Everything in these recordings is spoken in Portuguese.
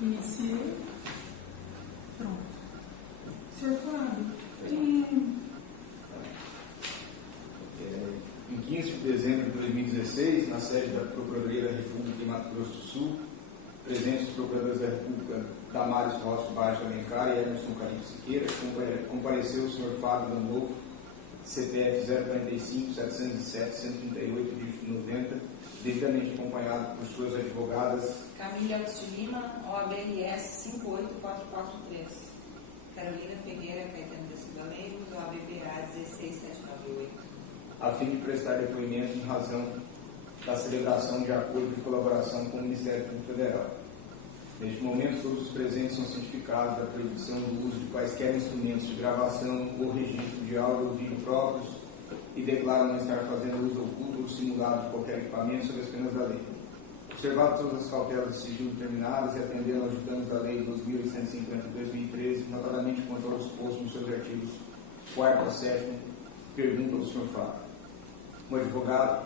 Iniciei. Pronto. Senhor Flávio, em 15 de dezembro de 2016, na sede da Procuradoria da República em Mato Grosso do Sul, presentes os procuradores da República Damares Rossi Baixo Alencar e Emerson Carinho Siqueira, compareceu o senhor Fábio Novo, CPF 045-707-138, dígito 90, devidamente acompanhado por suas advogadas Camila Augusto Lima, OABRS 58443, Carolina Pereira Caetano da Silva Leiros, OABPA 16798, a fim de prestar depoimento em razão da celebração de acordo de colaboração com o Ministério Público Federal. Neste momento, todos os presentes são cientificados da proibição do uso de quaisquer instrumentos de gravação ou registro de áudio ou vídeo próprios e declaram não estar fazendo uso oculto ou simulado de qualquer equipamento sob as penas da lei. Observadas todas as cautelas de sigilo determinadas e atendendo aos ditames da Lei 2.850 de 2013, notadamente quanto ao exposto nos seus artigos 4º a 7º, pergunta ao Sr. Fábio.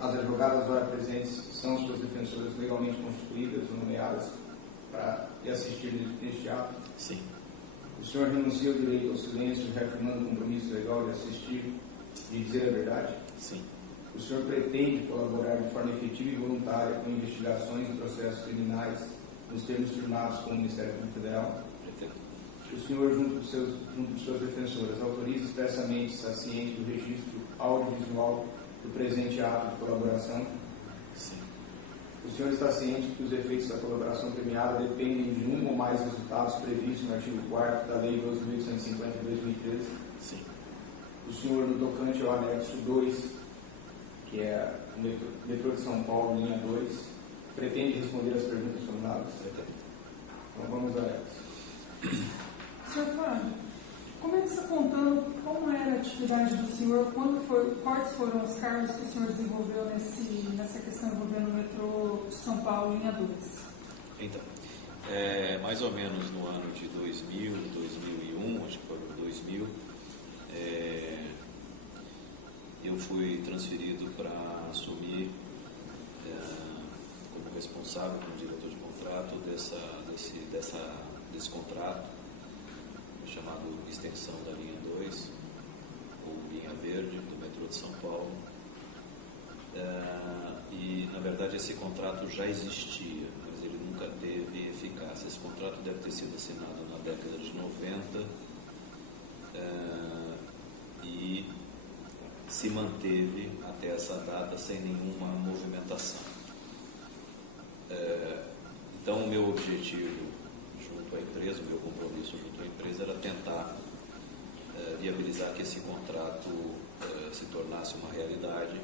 As advogadas agora presentes são suas defensoras legalmente constituídas ou nomeadas para lhe assistir neste ato? Sim. O senhor renuncia ao direito ao silêncio, reafirmando o compromisso legal de assistir e dizer a verdade? Sim. O senhor pretende colaborar de forma efetiva e voluntária com investigações e processos criminais nos termos firmados com o Ministério Público Federal? Pretendo. O senhor, junto de suas defensoras, autoriza expressamente estar ciente do registro audiovisual do presente ato de colaboração? Sim. O senhor está ciente que os efeitos da colaboração premiada dependem de um ou mais resultados previstos no artigo 4º da Lei 12.850 de 2013? Sim. O senhor, no tocante ao anexo 2, que é o metrô de São Paulo, linha 2, pretende responder as perguntas formuladas? Então vamos a elas. senhor Flávio, começa contando como era a atividade do senhor, quais foram os cargos que o senhor desenvolveu nessa questão envolvendo o metrô de São Paulo, linha 2. Então, mais ou menos no ano de 2000, 2001, acho que foi 2000, eu fui transferido para assumir como responsável, como diretor de contrato desse contrato, chamado Extensão da Linha 2, ou Linha Verde, do metrô de São Paulo. E, na verdade, esse contrato já existia, mas ele nunca teve eficácia. Esse contrato deve ter sido assinado na década de 90 e se manteve até essa data sem nenhuma movimentação. Então, o meu objetivo junto à empresa, o meu compromisso junto à empresa era tentar viabilizar que esse contrato se tornasse uma realidade.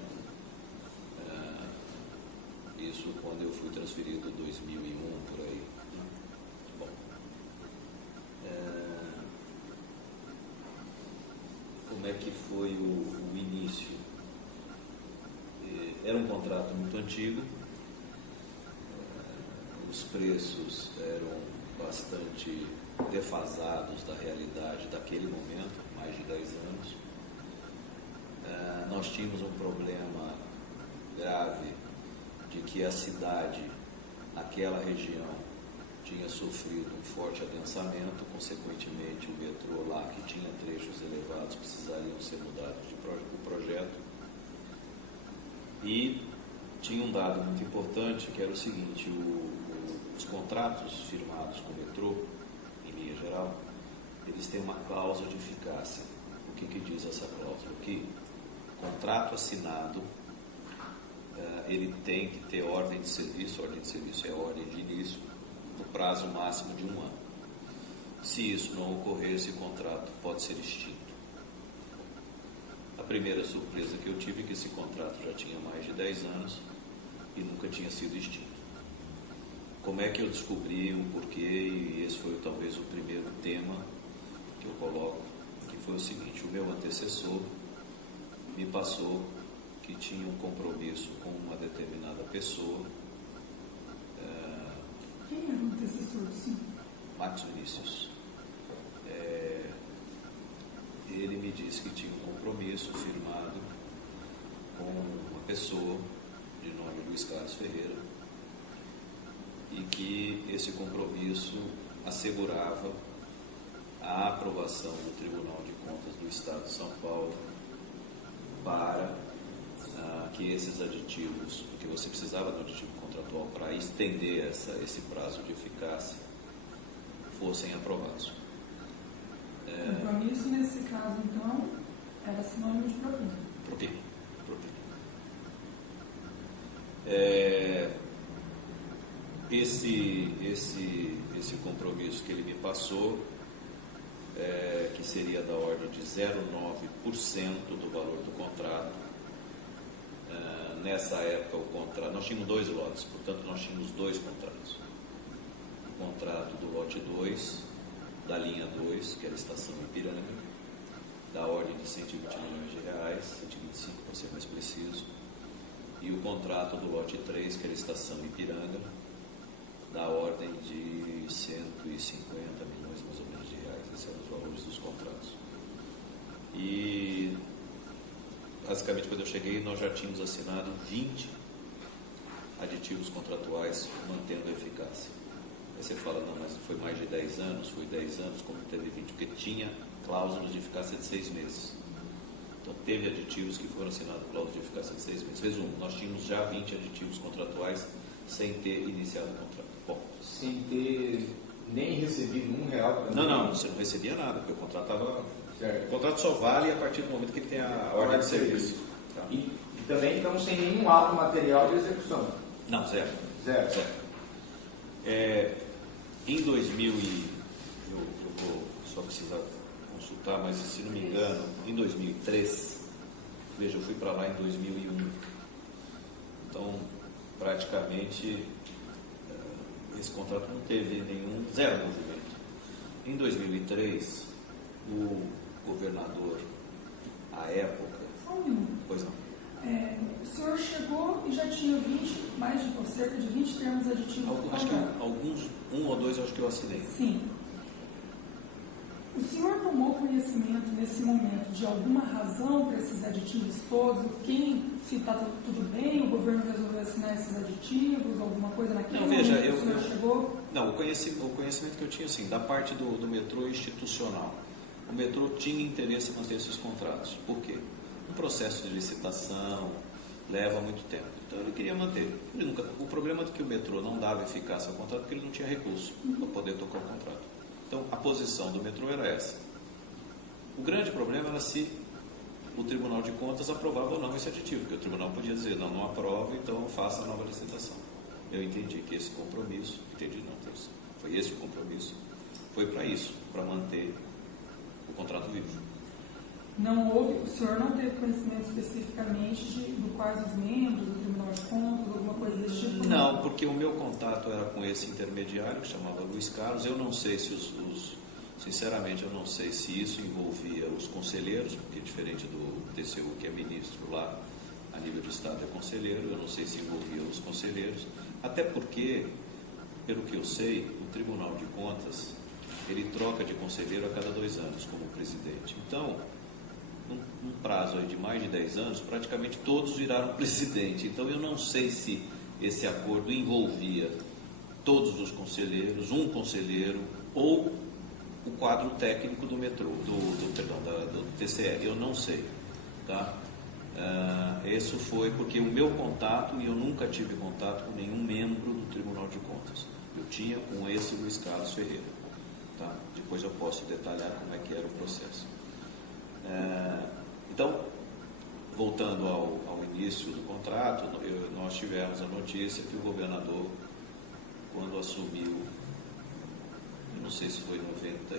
Isso quando eu fui transferido em 2001, por aí. Bom, como é que foi o início? Era um contrato muito antigo, os preços eram bastante defasados da realidade daquele momento, mais de 10 anos. Nós tínhamos um problema grave de que a cidade, aquela região, tinha sofrido um forte adensamento, consequentemente o metrô lá, que tinha trechos elevados, precisariam ser mudados de projeto. E tinha um dado muito importante, que era o seguinte: os contratos firmados com o metrô, em linha geral, eles têm uma cláusula de eficácia. O que diz essa cláusula? Que contrato assinado, ele tem que ter ordem de serviço é ordem de início, no prazo máximo de 1 ano. Se isso não ocorrer, esse contrato pode ser extinto. A primeira surpresa que eu tive é que esse contrato já tinha mais de 10 anos e nunca tinha sido extinto. Como é que eu descobri o porquê? E esse foi talvez o primeiro tema que eu coloco, que foi o seguinte: o meu antecessor me passou que tinha um compromisso com uma determinada pessoa. Quem era o antecessor, sim? Marcos Vinícius. Ele me disse que tinha um compromisso firmado com uma pessoa de nome Luiz Carlos Ferreira, e e que esse compromisso assegurava a aprovação do Tribunal de Contas do Estado de São Paulo para que esses aditivos, porque você precisava do aditivo contratual para estender esse prazo de eficácia, fossem aprovados. Compromisso, nesse caso, então, era sinônimo de propina. Propina. Esse compromisso que ele me passou, que seria da ordem de 0,9% do valor do contrato. Nessa época, o contrato, nós tínhamos 2 lotes, portanto, nós tínhamos 2 contratos. O contrato do lote 2, da linha 2, que era a estação Ipiranga, da ordem de 120 milhões de reais, 125 para ser mais preciso, e o contrato do lote 3, que era a estação Ipiranga, da ordem de 150 milhões mais ou menos de reais. Esses eram os valores dos contratos. E basicamente, quando eu cheguei, nós já tínhamos assinado 20 aditivos contratuais mantendo a eficácia. Aí você fala, não, mas foi mais de 10 anos, foi 10 anos, como teve 20? Porque tinha cláusulas de eficácia de 6 meses. Então, teve aditivos que foram assinados com cláusula de eficácia de 6 meses. Resumo, nós tínhamos já 20 aditivos contratuais sem ter iniciado o contrato. Bom, sem ter nem recebido R$1 também. Não, você não recebia nada, porque o contrato estava... Certo. O contrato só vale a partir do momento que ele tem a ordem de serviço. Tá? E também estamos sem nenhum ato material de execução. Não, zero. Em 2000 eu vou só precisar consultar, mas se não me engano, em 2003, veja, eu fui para lá em 2001. Então, praticamente, esse contrato não teve zero movimento. Em 2003, o governador, à época... Só um minuto. Pois não. O senhor chegou e já tinha cerca de 20 termos aditivos. Acho que alguns, 1 ou 2 eu acho que eu assinei. Sim. O senhor tomou conhecimento nesse momento de alguma razão para esses aditivos todos? Se está tudo bem, o governo resolveu assinar esses aditivos, alguma coisa naquele momento que o senhor chegou? Não, o conhecimento que eu tinha, assim, da parte do metrô institucional. O metrô tinha interesse em manter esses contratos. Por quê? Um processo de licitação leva muito tempo. Então ele queria manter. O problema é que o metrô não dava eficácia ao contrato porque ele não tinha recurso para poder tocar o contrato. Então a posição do metrô era essa. O grande problema era se o Tribunal de Contas aprovava ou não esse aditivo, porque o tribunal podia dizer, não aprova, então faça a nova licitação. Eu entendi que esse compromisso, foi esse o compromisso, foi para isso, para manter o contrato vivo. O senhor não teve conhecimento especificamente do quais os membros do Tribunal de Contas, alguma coisa desse tipo? Não, porque o meu contato era com esse intermediário, que chamava Luiz Carlos. Eu não sei se sinceramente, eu não sei se isso envolvia os conselheiros, porque diferente do TCU, que é ministro lá, a nível de Estado é conselheiro, eu não sei se envolvia os conselheiros, até porque, pelo que eu sei, o Tribunal de Contas, ele troca de conselheiro a cada 2 anos como presidente. Então, num prazo aí de mais de 10 anos, praticamente todos viraram presidente. Então eu não sei se esse acordo envolvia todos os conselheiros, um conselheiro ou o quadro técnico do metrô, do TCE, eu não sei. Tá? Isso foi porque o meu contato, e eu nunca tive contato com nenhum membro do Tribunal de Contas. Eu tinha com esse Luiz Carlos Ferreira. Tá? Depois eu posso detalhar como é que era o processo. Então, voltando ao início do contrato, nós tivemos a notícia que o governador, quando assumiu, eu não sei se foi 90,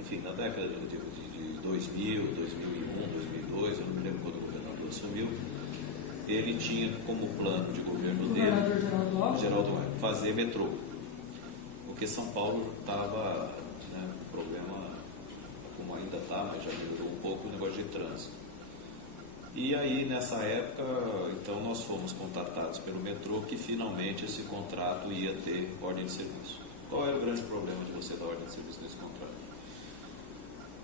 enfim, na década de 2000, 2001, 2002, eu não me lembro quando o governador assumiu, ele tinha como plano de governo dele, Geraldo Alckmin, fazer metrô, porque São Paulo estava, problema, como ainda está, mas já melhorou um pouco, o negócio de trânsito. E aí, nessa época, então, nós fomos contatados pelo metrô que finalmente esse contrato ia ter ordem de serviço. Qual era o grande problema de você dar ordem de serviço nesse contrato?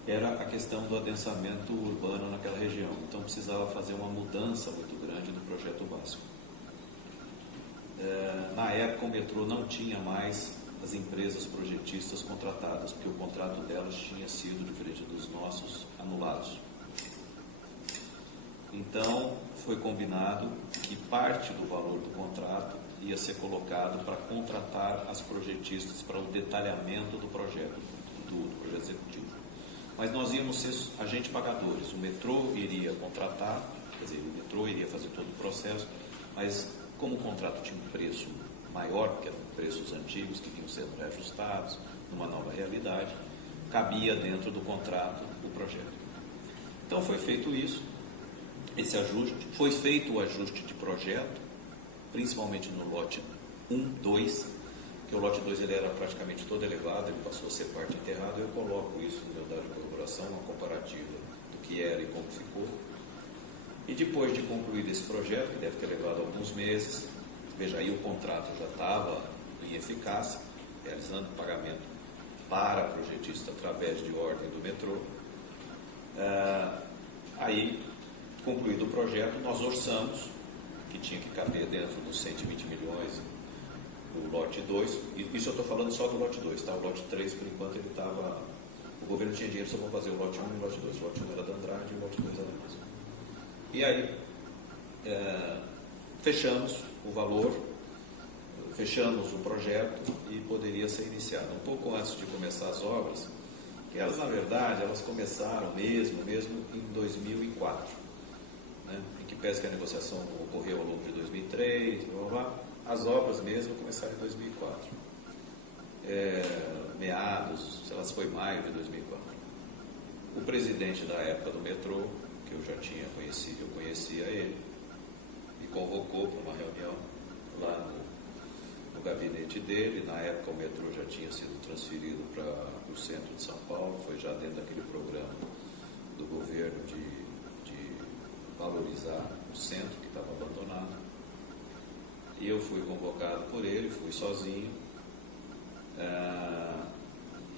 Era a questão do adensamento urbano naquela região. Então, precisava fazer uma mudança muito grande do projeto básico. Na época o metrô não tinha mais as empresas projetistas contratadas, porque o contrato delas tinha sido, diferente dos nossos, anulados. Então foi combinado que parte do valor do contrato ia ser colocado para contratar as projetistas para o detalhamento do projeto, do projeto executivo. Mas nós íamos ser agentes pagadores. O metrô iria contratar, quer dizer, o metrô iria fazer todo o processo, mas como o contrato tinha um preço maior, porque eram preços antigos que vinham sendo reajustados numa nova realidade, cabia dentro do contrato o projeto. Então foi feito isso, esse ajuste, foi feito o ajuste de projeto, principalmente no lote 1, 2, que o lote 2 ele era praticamente todo elevado, ele passou a ser parte enterrada. Eu coloco isso no meu dado de colaboração, uma comparativa do que era e como ficou. E depois de concluído esse projeto, que deve ter levado alguns meses, veja aí, o contrato já estava em eficácia, realizando o pagamento para a projetista através de ordem do metrô. Aí, concluído o projeto, nós orçamos, que tinha que caber dentro dos 120 milhões do lote 2, isso eu estou falando só do lote 2, tá? O lote 3, por enquanto, ele estava... O governo tinha dinheiro só para fazer o lote 1 e o lote 2. O lote 1 era da Andrade e o lote 2 era da nossa. E aí, fechamos o valor, fechamos o projeto e poderia ser iniciado. Um pouco antes de começar as obras, que elas, na verdade, elas começaram mesmo em 2004, né? Em que pese que a negociação ocorreu ao longo de 2003, as obras mesmo começaram em 2004. Meados, sei lá se foi maio de 2004. O presidente da época do metrô, que eu já tinha conhecido, eu conhecia ele, me convocou para uma reunião lá no gabinete dele. Na época o metrô já tinha sido transferido para o centro de São Paulo, foi já dentro daquele programa do governo de valorizar o centro que estava abandonado. E eu fui convocado por ele, fui sozinho,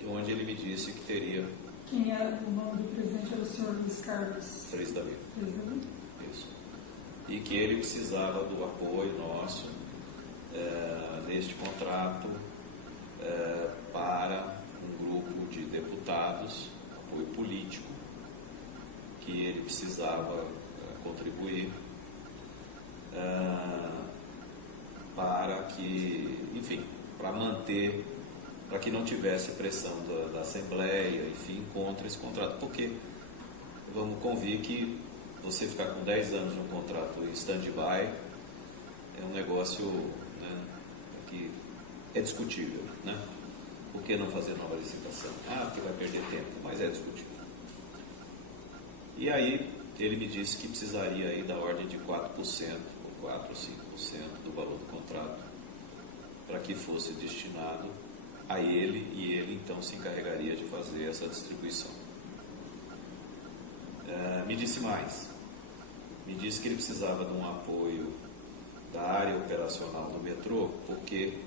onde ele me disse que teria... Quem era o nome do presidente? Era o senhor Luiz Carlos Três da Vida. Isso. E que ele precisava do apoio nosso neste contrato para um grupo de deputados, apoio político, que ele precisava contribuir para que, enfim, para manter, para que não tivesse pressão da Assembleia, enfim, contra esse contrato. Porque vamos convir que você ficar com 10 anos num contrato em stand-by é um negócio, né, que é discutível, né? Por que não fazer nova licitação? Porque vai perder tempo, mas é discutível. E aí ele me disse que precisaria aí da ordem de 4%, ou 4 ou 5% do valor do contrato, para que fosse destinado a ele, e ele então se encarregaria de fazer essa distribuição. Me disse mais. Me disse que ele precisava de um apoio da área operacional do metrô, porque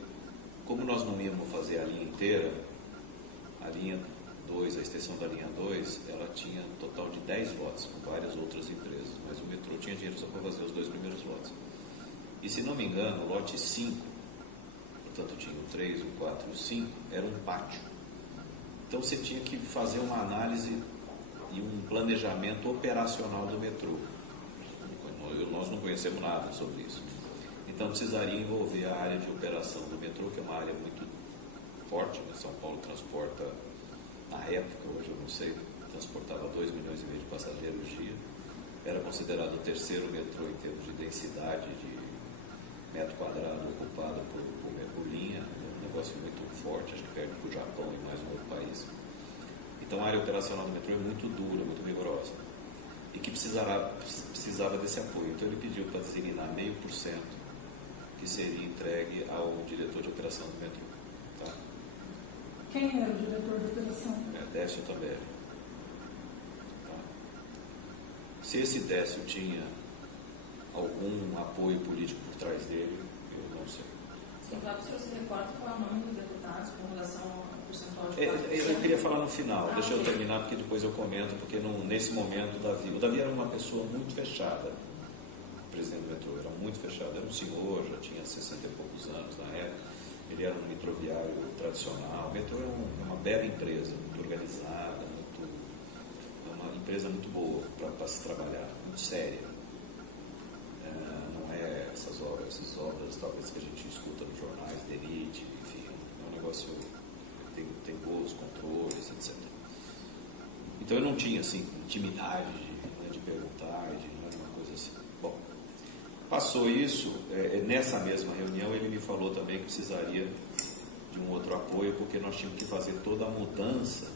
como nós não íamos fazer a linha inteira, a linha 2, a extensão da linha 2, ela tinha um total de 10 lotes, com várias outras empresas, mas o metrô tinha dinheiro só para fazer os 2 primeiros lotes. E se não me engano, o lote 5, portanto tinha o 3, o 4 e o 5, era um pátio. Então você tinha que fazer uma análise e um planejamento operacional do metrô. Nós não conhecemos nada sobre isso. Então precisaria envolver a área de operação do metrô, que é uma área muito forte, né? São Paulo transporta, na época, hoje eu não sei, transportava 2,5 milhões de passageiros dia. Era considerado o terceiro metrô em termos de densidade de metro quadrado ocupado por linha, um negócio muito forte, acho que perde para o Japão e mais um outro país. Então a área operacional do metrô é muito dura, muito rigorosa, e que precisava desse apoio. Então ele pediu para designar 0,5%, que seria entregue ao diretor de operação do metrô. Tá? Quem era o diretor de operação? Décio Tamberi. Tá? Se esse Décio tinha algum apoio político por trás dele, eu não sei. Sim, claro, o senhor se recorda qual é o nome dos deputados com relação ao percentual de 4%? Eu queria falar no final, deixa eu terminar, porque depois eu comento, porque nesse momento o Davi era uma pessoa muito fechada. presidente do metrô, era muito fechado, era um senhor, já tinha 60 e poucos anos na época, ele era um metroviário tradicional. O metrô é uma bela empresa, muito organizada, é uma empresa muito boa para se trabalhar, muito séria. Não é essas obras talvez que a gente escuta nos jornais de elite, enfim, é um negócio que tem bons controles, etc. Então eu não tinha assim, intimidade de perguntar, não era uma coisa assim. Bom, passou isso, nessa mesma reunião ele me falou também que precisaria de um outro apoio, porque nós tínhamos que fazer toda a mudança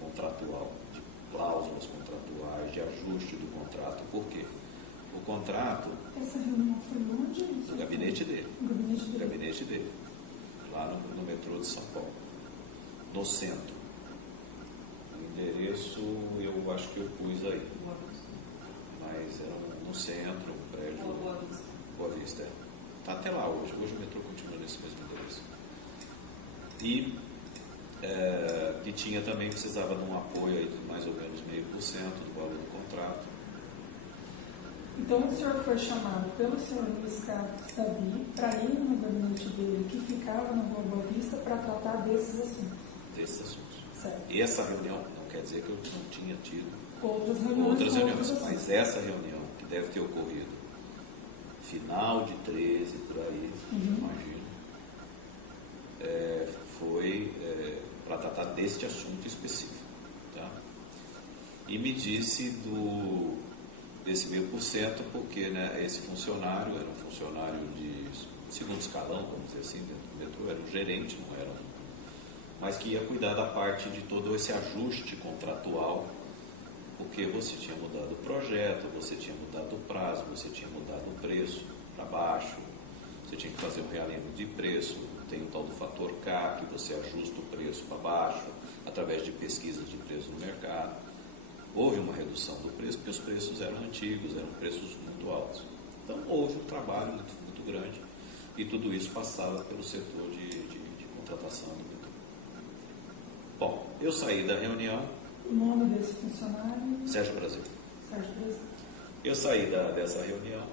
contratual, de cláusulas contratuais, de ajuste do contrato. Por quê? O contrato... Essa reunião foi onde? No gabinete dele. No gabinete dele. Lá no metrô de São Paulo, no centro. O endereço eu acho que eu pus aí, mas era no centro, um prédio. Boa Vista. Está até lá hoje. Hoje o metrô continua nesse mesmo endereço. E tinha também, precisava de um apoio aí de mais ou menos 0,5% do valor do contrato. Então o senhor foi chamado pelo senhor Luiz Carlos Davi para ir no gabinete dele, que ficava na Rua Boa Vista, para tratar desses assuntos. Desses assuntos. Certo. E essa reunião, não quer dizer que eu não tinha tido Outras reuniões, mas essa reunião, que deve ter ocorrido final de 13, por aí, imagino, foi para tratar deste assunto específico. Tá? E me disse desse 0,5%, porque esse funcionário era um funcionário de segundo escalão, vamos dizer assim, dentro do metrô, era um gerente, não era mas que ia cuidar da parte de todo esse ajuste contratual, porque você tinha mudado o projeto, você tinha mudado o prazo, você tinha mudado o preço para baixo, você tinha que fazer um realinhamento de preço, tem o tal do fator K, que você ajusta o preço para baixo, através de pesquisas de preço no mercado. Houve uma redução do preço, porque os preços eram antigos, eram preços muito altos. Então houve um trabalho muito grande, e tudo isso passava pelo setor de contratação do metrô. Bom, eu saí da reunião. O nome desse funcionário? Sérgio Brasil. Sérgio Brasil. Eu saí dessa reunião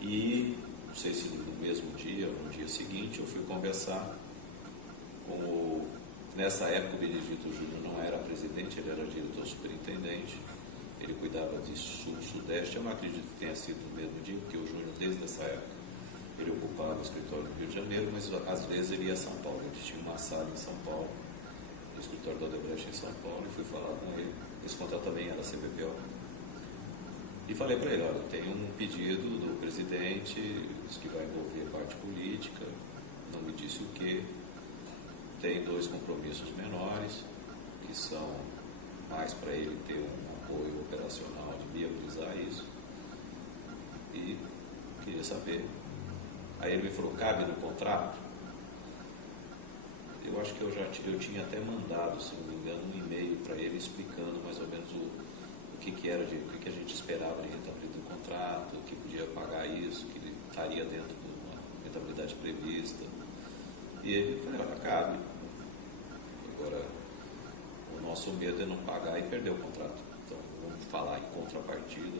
e, não sei se no mesmo dia ou no dia seguinte, eu fui conversar com nessa época o Benedito Júnior não era presidente, ele era diretor superintendente, ele cuidava de sul-sudeste. Eu não acredito que tenha sido no mesmo dia, porque o Júnior, desde essa época, ele ocupava o escritório no Rio de Janeiro, mas às vezes ele ia a São Paulo. Ele tinha uma sala em São Paulo, no escritório do Odebrecht em São Paulo, e fui falar com ele. Esse contrato também era CBPO. E falei para ele, olha, tem um pedido do presidente, que vai envolver parte política, não me disse o quê, tem 2 compromissos menores, que são mais para ele ter um apoio operacional de viabilizar isso, e queria saber. Aí ele me falou, cabe no contrato? Eu acho que eu tinha até mandado, se não me engano, um e-mail para ele explicando mais ou menos o que era, o que a gente esperava de rentabilidade do contrato, que podia pagar isso, que ele estaria dentro de uma rentabilidade prevista. E ele falou, olha, cabe. Agora, o nosso medo é não pagar e perder o contrato. Então, vamos falar em contrapartida.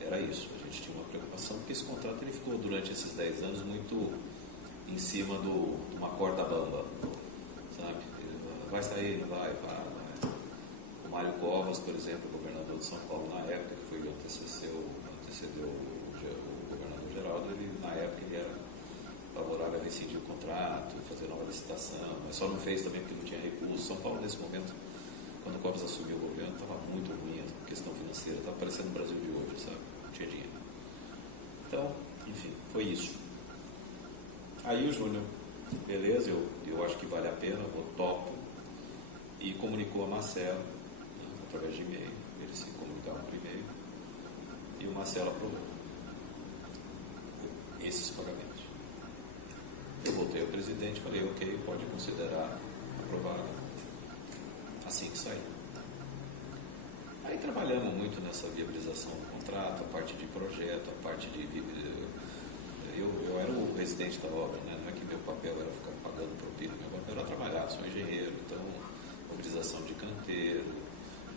Era isso, a gente tinha uma preocupação, porque esse contrato ele ficou durante esses 10 anos muito em cima de uma corda bamba, sabe? Vai sair, não vai. O Mário Covas, por exemplo, governador de São Paulo na época, que foi antecedeu o governador Geraldo, ele na época ele era favorável a rescindir o contrato, fazer nova licitação, mas só não fez também porque não tinha recursos. São Paulo, nesse momento, quando o Covas assumiu o governo, estava muito ruim a questão financeira, estava parecendo o Brasil de hoje, sabe? Não tinha dinheiro. Então, enfim, foi isso. Aí o Júnior, beleza, eu acho que vale a pena, eu topo, e comunicou a Marcelo, né, através de e-mail, eles se comunicavam por e-mail, e o Marcelo aprovou esses pagamentos. Eu voltei ao presidente e falei, ok, pode considerar aprovado, assim que sair. Aí trabalhamos muito nessa viabilização do contrato, a parte de projeto, a parte de... Eu era o presidente da obra, né? Não é que meu papel era ficar pagando propina, meu papel era trabalhar, sou engenheiro, então mobilização de canteiro,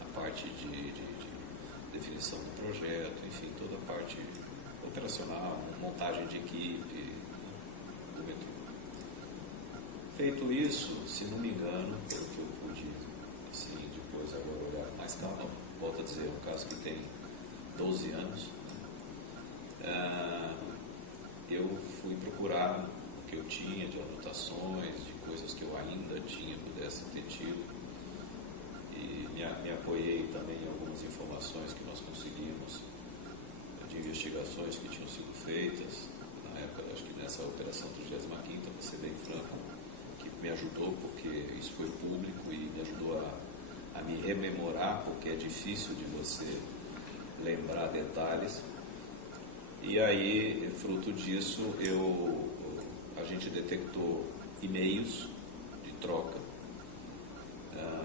a parte de definição do projeto, enfim, toda a parte operacional, montagem de equipe do metrô. Feito isso, se não me engano, pelo que eu pude, assim, depois agora olhar com mais calma, volto a dizer, é um caso que tem 12 anos, eu fui procurar o que eu tinha de anotações, de coisas que eu ainda tinha, pudesse ter tido, e me apoiei também em algumas informações que nós conseguimos de investigações que tinham sido feitas, na época, acho que nessa operação 35ª, para ser bem franco, que me ajudou, porque isso foi público e me ajudou a me rememorar, porque é difícil de você lembrar detalhes. E aí, fruto disso, a gente detectou e-mails de troca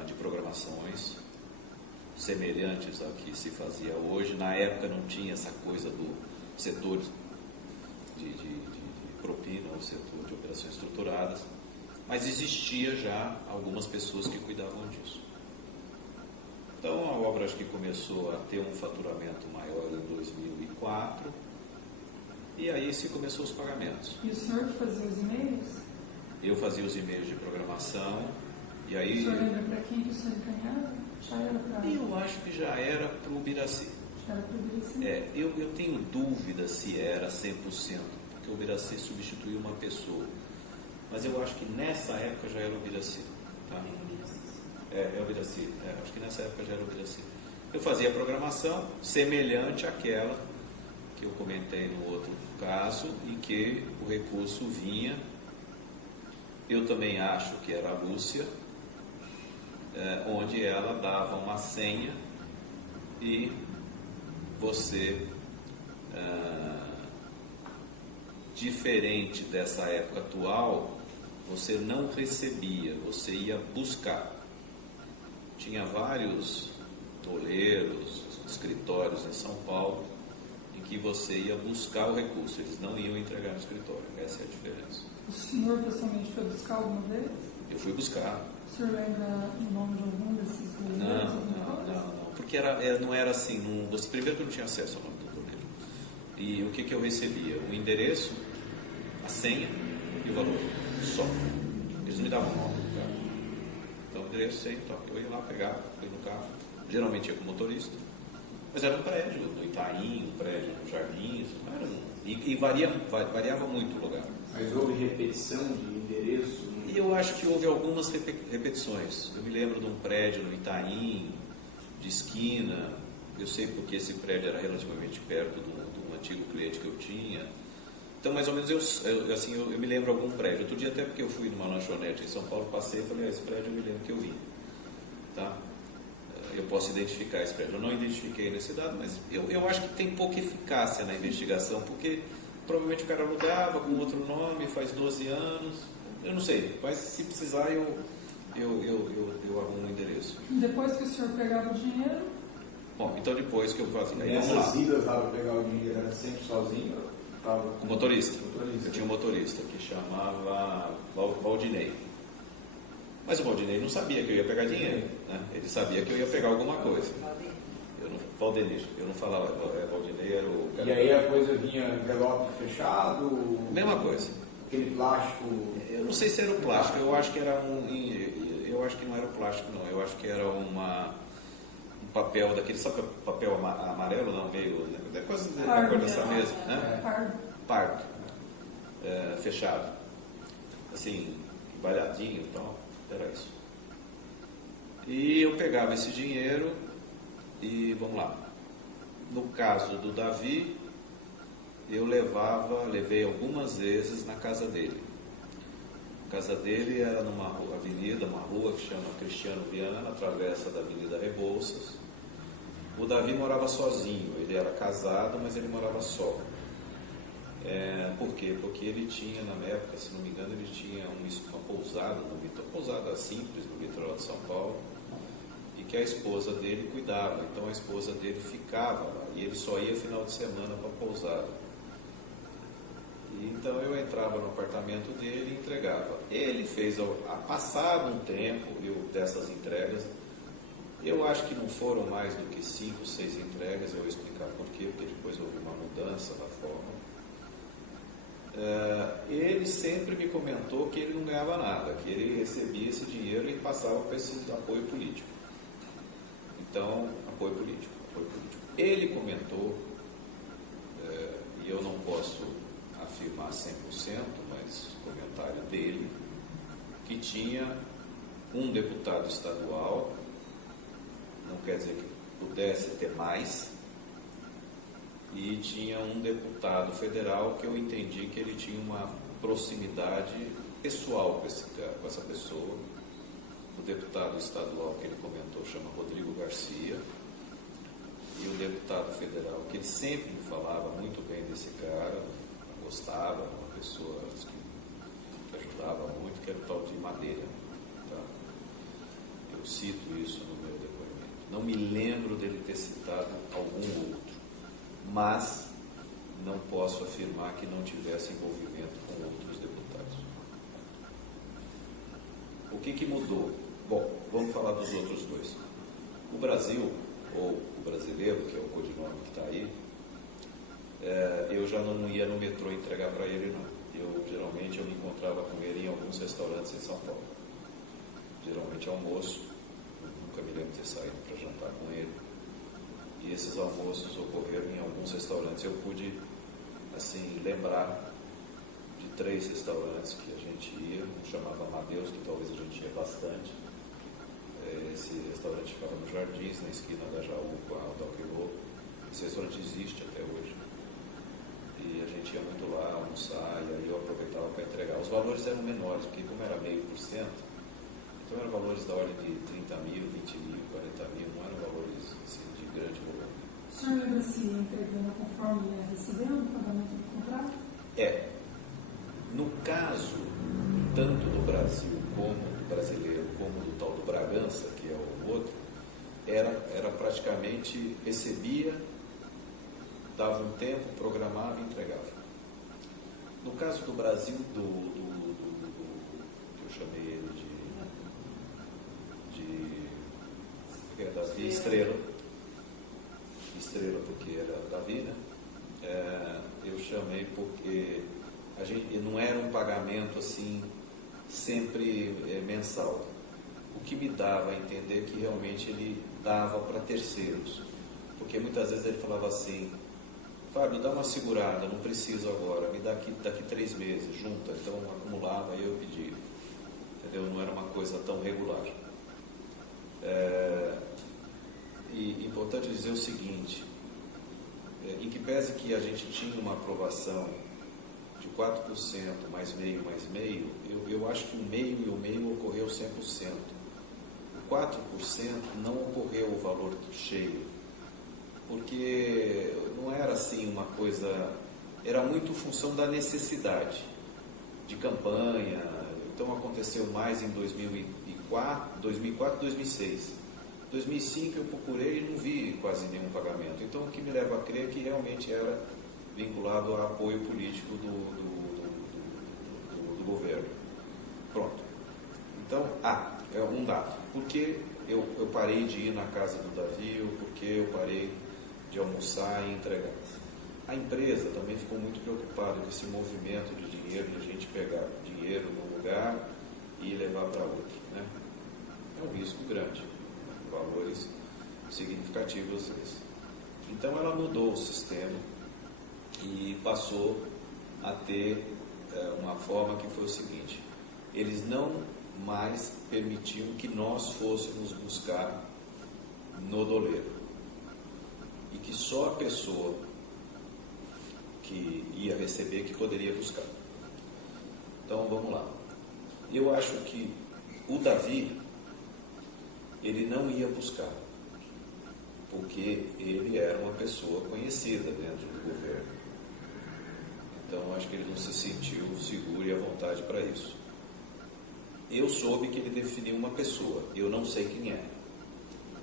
de programações semelhantes ao que se fazia hoje. Na época não tinha essa coisa do setor de propina, o setor de operações estruturadas, mas existia já algumas pessoas que cuidavam disso. Então a obra acho que começou a ter um faturamento maior em 2004, e aí se começou os pagamentos. E o senhor que fazia os e-mails? Eu fazia os e-mails de programação, e aí... O senhor lembra para quem que o senhor encaminhava? Já era para... Eu acho que já era para o Ubiraci. Já era para o Ubiraci? Eu tenho dúvida se era 100%, porque o Ubiraci substituiu uma pessoa. Mas eu acho que nessa época já era o Ubiraci. Tá? É o Ubiraci. Acho que nessa época já era o Ubiraci. Eu fazia a programação semelhante àquela que eu comentei no outro caso, em que o recurso vinha. Eu também acho que era a Lúcia, onde ela dava uma senha e você, diferente dessa época atual, você não recebia, você ia buscar. Tinha vários toleiros, escritórios em São Paulo, em que você ia buscar o recurso, eles não iam entregar no escritório, essa é a diferença. O senhor pessoalmente foi buscar alguma vez? Eu fui buscar. O senhor lembra o nome de algum desses toleiros? Não, porque não era assim, primeiro que eu não tinha acesso ao nome do toleiro. E o que eu recebia? O endereço, a senha e o valor, só. Eles não me davam nome do carro. Então, o endereço, senha, então, eu ia lá pegar, fui no carro, geralmente ia com o motorista, mas era um prédio no Itaim, um prédio no Jardins, não era e variava muito o lugar. Mas houve repetição de endereço? E eu acho que houve algumas repetições. Eu me lembro de um prédio no Itaim, de esquina, eu sei porque esse prédio era relativamente perto do antigo cliente que eu tinha. Então, mais ou menos, eu me lembro de algum prédio. Outro dia, até porque eu fui numa lanchonete em São Paulo, passei e falei, esse prédio eu me lembro que eu vi. Tá? Eu posso identificar esse prédio. Eu não identifiquei nesse dado, mas eu acho que tem pouca eficácia na investigação, porque provavelmente o cara alugava com outro nome, faz 12 anos, eu não sei, mas se precisar eu arrumo um endereço. Depois que o senhor pegava o dinheiro? Bom, então depois que eu fazia... Nessas idas lá para pegar o dinheiro, era sempre sozinho? Com motorista. Eu tinha um motorista que chamava Valdinei. Mas o Valdinei não sabia que eu ia pegar dinheiro, né? Ele sabia que eu ia pegar alguma coisa. Valdenir, eu não falava, Valdinei era o... E aí a coisa vinha envelope fechado? Mesma coisa. Aquele plástico... Eu não sei se era o plástico, eu acho que era eu acho que não era o plástico não, eu acho que era um papel daquele, sabe papel amarelo, não veio, né? Quase da cor dessa mesa, né? Pardo. Fechado. Assim, embalhadinho e tal, era isso. E eu pegava esse dinheiro e, vamos lá, no caso do Davi, eu levei algumas vezes na casa dele. A casa dele era numa avenida, uma rua que chama Cristiano Viana, na travessa da Avenida Rebouças. O Davi morava sozinho, ele era casado, mas ele morava só. Por quê? Porque ele tinha, na época, se não me engano, ele tinha uma pousada simples no litoral de São Paulo, e que a esposa dele cuidava. Então a esposa dele ficava lá, e ele só ia final de semana para a pousada. Então eu entrava no apartamento dele e entregava. Ele fez, passado um tempo dessas entregas, Eu acho que não foram mais do que 5, 6 entregas, eu vou explicar por quê, porque depois houve uma mudança na forma. Ele sempre me comentou que ele não ganhava nada, que ele recebia esse dinheiro e passava para esse apoio político. Então, apoio político. Ele comentou, e eu não posso afirmar 100%, mas comentário dele, que tinha um deputado estadual, não quer dizer que pudesse ter mais, e tinha um deputado federal que eu entendi que ele tinha uma proximidade pessoal com essa pessoa. O deputado estadual que ele comentou chama Rodrigo Garcia, e o deputado federal, que ele sempre me falava muito bem desse cara, gostava, uma pessoa que ajudava muito, que era o tal de Madeira. Tá? Eu cito isso no meu depoimento. Não me lembro dele ter citado algum outro, mas não posso afirmar que não tivesse envolvimento com outros deputados. O que mudou? Bom, vamos falar dos outros dois. O Brasil, ou o brasileiro, que é o codinome que está aí, eu já não ia no metrô entregar para ele, não. Geralmente eu me encontrava com ele em alguns restaurantes em São Paulo. Geralmente almoço, nunca me lembro de ter saído para jantar com ele. E esses almoços ocorreram em alguns restaurantes. Eu pude, assim, lembrar de 3 restaurantes que a gente ia, um chamava Amadeus, que talvez a gente ia bastante. Esse restaurante ficava no Jardins, na esquina da Jaú com a Dalquerô. Esse restaurante existe até hoje. E a gente ia muito lá almoçar, e aí eu aproveitava para entregar. Os valores eram menores, porque como era 0,5%, então eram valores da ordem de 30 mil, 20 mil, 40 mil, não eram valores assim, de grande volume. O senhor lembra se entregando conforme ia recebendo o pagamento do contrato? No caso, tanto do Brasil como do brasileiro, como do tal do Bragança, que é o outro, era praticamente, recebia, dava um tempo, programava e entregava. No caso do Brasil, que eu chamei ele de Davi Estrela, porque era Davi, né? Eu chamei porque não era um pagamento assim, sempre mensal. O que me dava a entender que realmente ele dava para terceiros. Porque muitas vezes ele falava assim: Fábio, dá uma segurada, não preciso agora, me dá daqui 3 meses, junta. Então acumulava e eu pedia. Entendeu? Não era uma coisa tão regular. E importante dizer o seguinte: em que pese que a gente tinha uma aprovação de 4%, mais meio, eu acho que o meio e o meio ocorreu 100%. O 4% não ocorreu o valor cheio, porque não era assim uma coisa, era muito função da necessidade de campanha. Então aconteceu mais em 2004, 2006. 2005 eu procurei e não vi quase nenhum pagamento. Então o que me leva a crer que realmente era vinculado ao apoio político do governo. Pronto. Então, é um dado. Por que eu parei de ir na casa do Davi, ou por que eu parei de almoçar e entregar? A empresa também ficou muito preocupada com esse movimento de dinheiro, de a gente pegar dinheiro num lugar e levar para outro, né? É um risco grande, valores significativos às vezes. Então ela mudou o sistema e passou a ter uma forma que foi o seguinte: eles não mais permitiam que nós fôssemos buscar no doleiro, e que só a pessoa que ia receber que poderia buscar. Então vamos lá. Eu acho que o Davi, ele não ia buscar, porque ele era uma pessoa conhecida dentro do governo. Então acho que ele não se sentiu seguro e à vontade para isso. Eu soube que ele definiu uma pessoa, eu não sei quem é,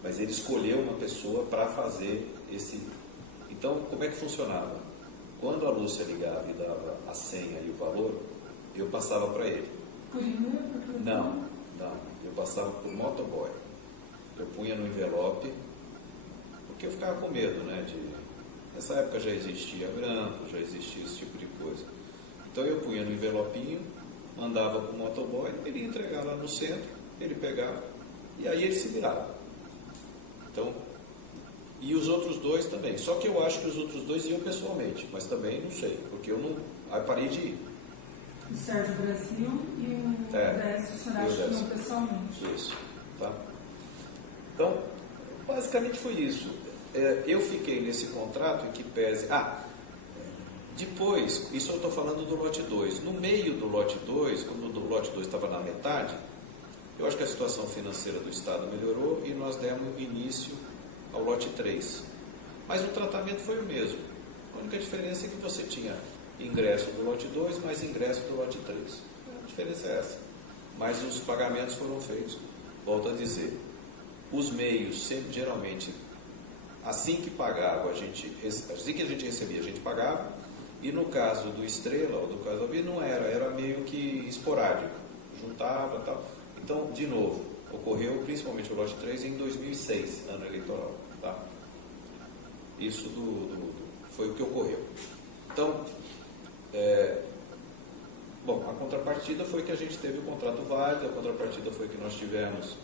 mas ele escolheu uma pessoa para fazer esse. Então, como é que funcionava? Quando a Lúcia ligava e dava a senha e o valor, eu passava para ele. Por e-mail? Não, eu passava por motoboy. Eu punha no envelope, porque eu ficava com medo, né? Nessa época já existia grampo, já existia esse tipo de coisa. Então eu punha no envelopinho, mandava para o motoboy, ele ia entregar lá no centro, ele pegava, e aí ele se virava. Então, e os outros dois também. Só que eu acho que os outros dois iam pessoalmente, mas também não sei, porque eu não. Aí parei de ir. O Sérgio Brasil e o Décio, o senhor acha que não pessoalmente? Isso, tá? Então, basicamente foi isso. Eu fiquei nesse contrato em que pese... depois, isso eu estou falando do lote 2. No meio do lote 2, quando o lote 2 estava na metade, eu acho que a situação financeira do Estado melhorou e nós demos início ao lote 3. Mas o tratamento foi o mesmo. A única diferença é que você tinha ingresso do lote 2 mais ingresso do lote 3. A diferença é essa. Mas os pagamentos foram feitos. Volto a dizer, os meios sempre, geralmente, assim que pagava, assim que a gente recebia, a gente pagava, e no caso do Estrela, ou do caso do Albi, não era meio que esporádico, juntava e tal. Então, de novo, ocorreu principalmente o lote 3 em 2006, ano eleitoral, tá? Isso foi o que ocorreu. Então, a contrapartida foi que a gente teve o contrato válido, a contrapartida foi que nós tivemos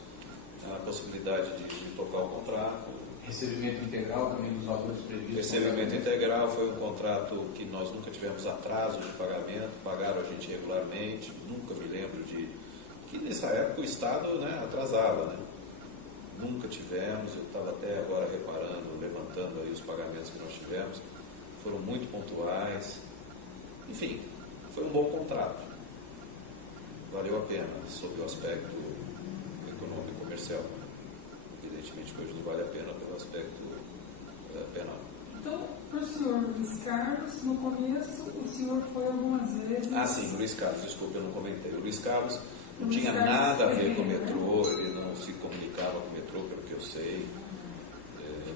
a possibilidade de tocar o contrato. Recebimento integral também dos valores previstos. Recebimento integral foi um contrato que nós nunca tivemos atraso de pagamento, pagaram a gente regularmente, nunca me lembro que nessa época o Estado, né, atrasava, né? Nunca tivemos, eu estava até agora reparando, levantando aí os pagamentos que nós tivemos, foram muito pontuais, enfim, foi um bom contrato, valeu a pena, sob o aspecto econômico e comercial. Evidentemente que hoje não vale a pena pelo aspecto penal. Então, para o senhor Luiz Carlos, no começo o senhor foi algumas vezes... Sim, o Luiz Carlos, desculpa, eu não comentei. O Luiz Carlos não tinha nada a ver com o metrô, ele não se comunicava com o metrô, pelo que eu sei,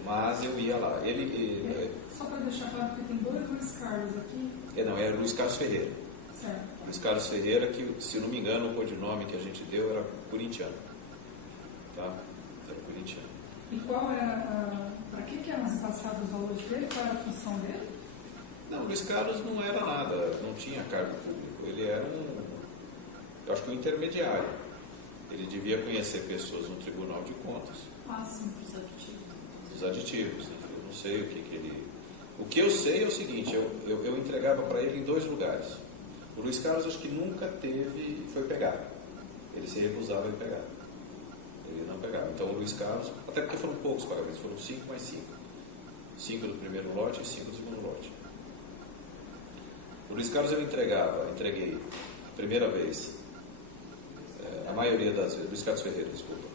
mas eu ia lá. Só para deixar claro, porque tem dois Luiz Carlos aqui. Não, era Luiz Carlos Ferreira. Certo. Luiz Carlos Ferreira, que, se não me engano, o codinome que a gente deu era corintiano. Tá? Era corintiano. E qual era, para que eram passados os valores dele? Qual era a função dele? Não, o Luiz Carlos não era nada, não tinha cargo público. Ele era eu acho que um intermediário. Ele devia conhecer pessoas no Tribunal de Contas. Sim. Dos aditivos. Né? Eu não sei o que ele... O que eu sei é o seguinte, eu entregava para ele em 2 lugares. O Luiz Carlos acho que nunca foi pegado. Ele se recusava em pegar. Ele não pegava. Então o Luiz Carlos, até porque foram poucos pagamentos, foram 5 mais 5. 5 do primeiro lote e 5 do segundo lote. O Luiz Carlos eu entreguei a primeira vez, a maioria das vezes, Luiz Carlos Ferreira, desculpa,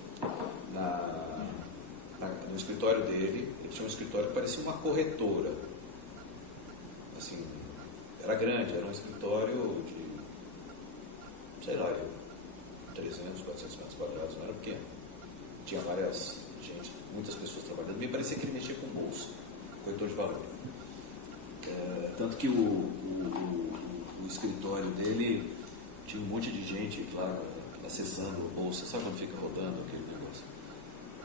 no escritório dele. Ele tinha um escritório que parecia uma corretora. Assim, era grande, era um escritório de, sei lá, 300, 400 metros quadrados, não era pequeno. Tinha muitas pessoas trabalhando. Me parecia que ele mexia com bolsa, corretor de valor. Tanto que o escritório dele tinha um monte de gente, claro, acessando a bolsa. Sabe quando fica rodando aquele negócio?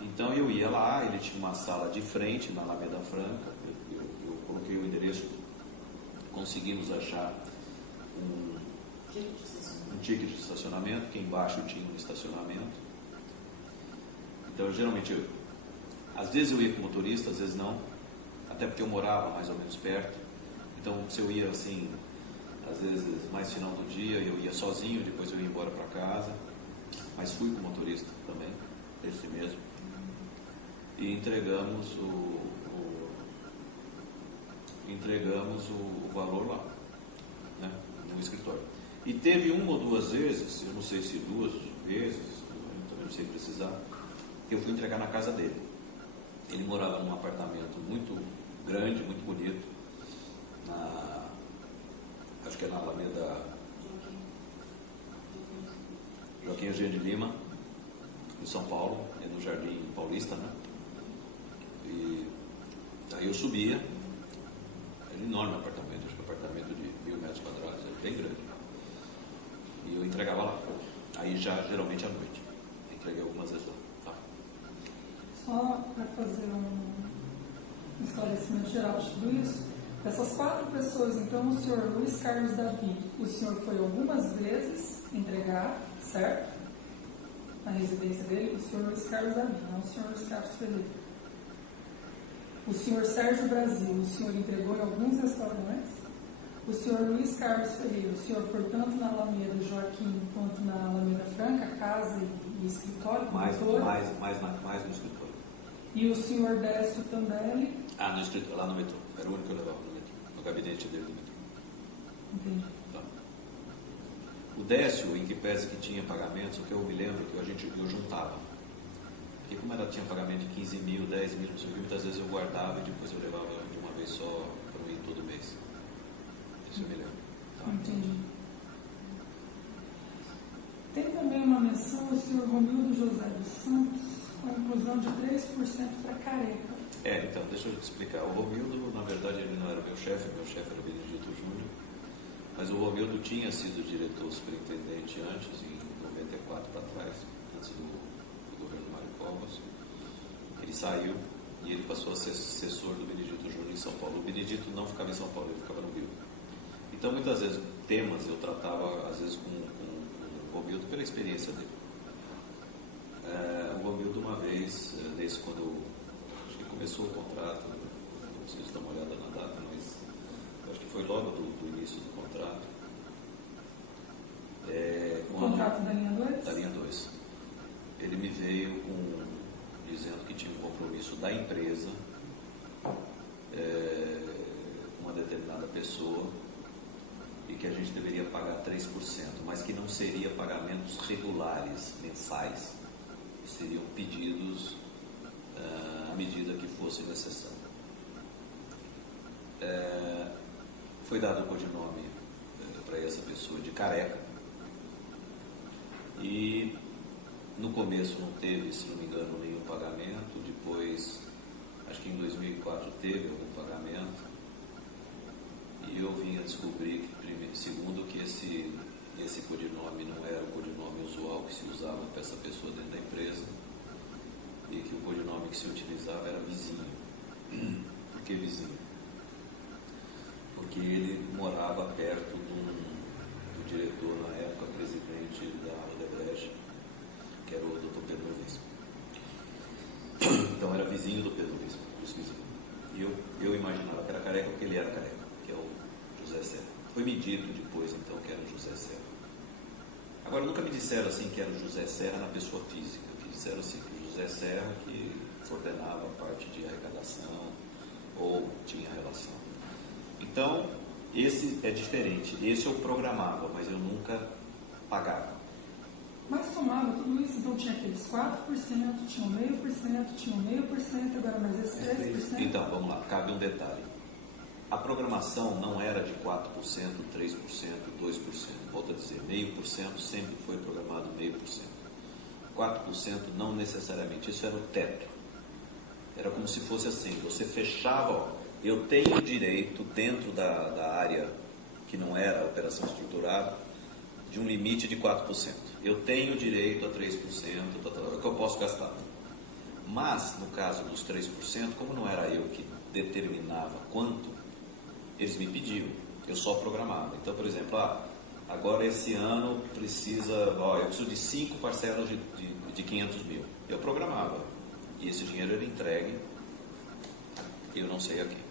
Então eu ia lá, ele tinha uma sala de frente na Alameda Franca. Eu coloquei o endereço, conseguimos achar um ticket de estacionamento, que embaixo tinha um estacionamento. Então geralmente às vezes eu ia com motorista, às vezes não, até porque eu morava mais ou menos perto. Então se eu ia assim, às vezes mais final do dia, eu ia sozinho, depois eu ia embora para casa, mas fui com motorista também, esse mesmo, e entregamos o valor lá, né, no escritório. E teve 1 ou 2 vezes, eu não sei se 2 vezes, eu também não sei precisar, que eu fui entregar na casa dele. Ele morava num apartamento muito grande, muito bonito, acho que é na Alameda Joaquim Eugênio de Lima, em São Paulo, no Jardim Paulista, né? E aí eu subia, era um enorme apartamento, acho que um apartamento de 1000 metros quadrados, era bem grande. E eu entregava lá, aí já geralmente à noite. Entreguei algumas vezes lá. Tá? Só para fazer um esclarecimento geral de tudo isso, essas 4 pessoas, então, o senhor Luiz Carlos Davi, o senhor foi algumas vezes entregar, certo? Na residência dele, o senhor Luiz Carlos Davi, não o senhor Luiz Carlos Ferreira. O senhor Sérgio Brasil, o senhor entregou em alguns restaurantes. O senhor Luiz Carlos Ferreira, o senhor foi tanto na Alameda Joaquim quanto na Alameda Franca, casa e escritório? Mais no escritório. E o senhor Décio Tambelli? No escritório, lá no metrô. Era o único que eu levava no metrô, no gabinete dele do metrô. Entendi. Tá. O Décio, em que pese que tinha pagamentos, o que eu me lembro que eu juntava. Porque como ela tinha pagamento de 15 mil, 10 mil, não sei o que, muitas vezes eu guardava e depois eu levava de uma vez só para mim todo mês. Isso eu me lembro. Tá? Entendi. Tem também uma menção ao senhor Romildo José dos Santos, com a inclusão de 3% para Careca. Então, deixa eu te explicar. O Romildo, na verdade, ele não era meu chefe era o Benedito Júnior, mas o Romildo tinha sido diretor superintendente antes, em 94 para trás, antes do governo Mário Covas. Ele saiu e ele passou a ser assessor do Benedito Júnior em São Paulo. O Benedito não ficava em São Paulo, ele ficava no Rio. Então, muitas vezes, temas eu tratava, às vezes, com o Romildo pela experiência dele. O Romildo, uma vez, desde quando acho que começou o contrato, não preciso dar uma olhada na data, mas acho que foi logo do início do contrato. O contrato da linha 2? Da linha 2. Ele me veio dizendo que tinha um compromisso da empresa com uma determinada pessoa e que a gente deveria pagar 3%, mas que não seria pagamentos regulares, mensais, seriam pedidos à medida que fosse necessário. Foi dado o codinome para essa pessoa de Careca e no começo não teve, se não me engano, nenhum pagamento, depois acho que em 2004 teve algum pagamento e eu vim a descobrir segundo que esse codinome não era o codinome usual que se usava para essa pessoa dentro da empresa e que o codinome que se utilizava era Vizinho. Por que Vizinho? Porque ele morava perto do diretor, na época, presidente da Odebrecht, que era o Dr. Pedro Luiz. Então era vizinho do Pedro Luiz, os vizinhos. E eu imaginava que era Careca porque ele era Careca, que é o José Serra. Foi me dito depois, então, que era o José Serra. Agora, nunca me disseram assim que era o José Serra na pessoa física. Me disseram assim que o José Serra que coordenava a parte de arrecadação ou tinha relação. Então, esse é diferente. Esse eu programava, mas eu nunca pagava. Mas somava tudo isso, então tinha aqueles 4%, tinha 0,5%, tinha 0,5%, agora mais esse 3%. Então, vamos lá, cabe um detalhe. A programação não era de 4%, 3%, 2%. Volto a dizer, 0,5% sempre foi programado 0,5%. 4% não necessariamente, isso era o teto. Era como se fosse assim, você fechava, eu tenho direito dentro da área que não era a operação estruturada, de um limite de 4%. Eu tenho direito a 3%, é o que eu posso gastar. Mas, no caso dos 3%, como não era eu que determinava quanto, eles me pediam, eu só programava. Então, por exemplo, agora esse ano eu preciso de 5 parcelas de 500 mil. Eu programava. E esse dinheiro era entregue, eu não sei a quem.